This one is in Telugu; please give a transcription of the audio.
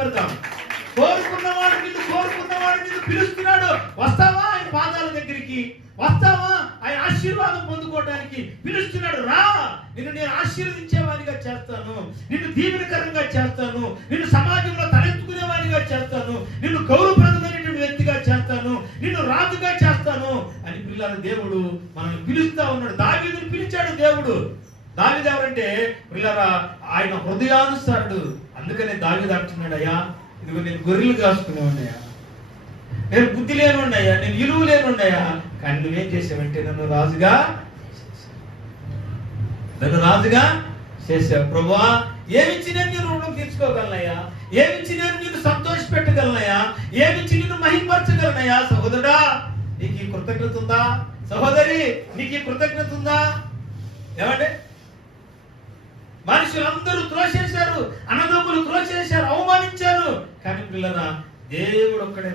తెలియపడతాం. కోరుకున్నవాడు నిన్ను పిలుస్తున్నాడు. వస్తావా ఆయన పాదాల దగ్గరికి? వస్తావా ఆయన ఆశీర్వాదం పొందుకోవడానికి పిలుస్తున్నాడు. రా, నిన్ను నేను ఆశీర్వదించేవాడిగా చేస్తాను, నిన్ను దీవెనకరంగా చేస్తాను, నిన్ను సమాజంలో తలెత్తుకునేవాడిగా చేస్తాను, నిన్ను గౌరవప్రదమైనటువంటి వ్యక్తిగా చేస్తాను, నిన్ను రాజుగా చేస్తాను అని పిల్లల దేవుడు మనల్ని పిలుస్తా ఉన్నాడు. దావీదుని పిలిచాడు దేవుడు. దావీదు ఎవరంటే పిల్లరా ఆయన హృదయానుసారుడు. అందుకనే దావీదు అంటున్నాడు, అయ్యా ఇదిగో నేను గొర్రెలు కాసుకునేవాడినయ్యా, నేను బుద్ధి లేనుండయ్యా, నేను ఇలువ లేనుండయ్యా, కానీ నువ్వేం చేసావంటే నన్ను రాజుగా చేసావు. ప్రభువా ఏమిచ్చి నేను నీ రుణం తీర్చుకోగలనయ్యా, ఏమిచ్చి నేను నిన్ను సంతోష పెట్టగలనయ్యా, ఏమిచ్చి నిన్ను మహిమపరచగలనయ్యా. సహోదరుడా నీకు ఈ కృతజ్ఞత ఉందా? సహోదరి నీకు ఈ కృతజ్ఞత ఉందా? ఏమంటే మనుషులందరూ త్రోసేశారు, అన్నదమ్ములు త్రోసేశారు, అవమానించారు, కానీ పిల్లరా దేవుడు ఒక్కడే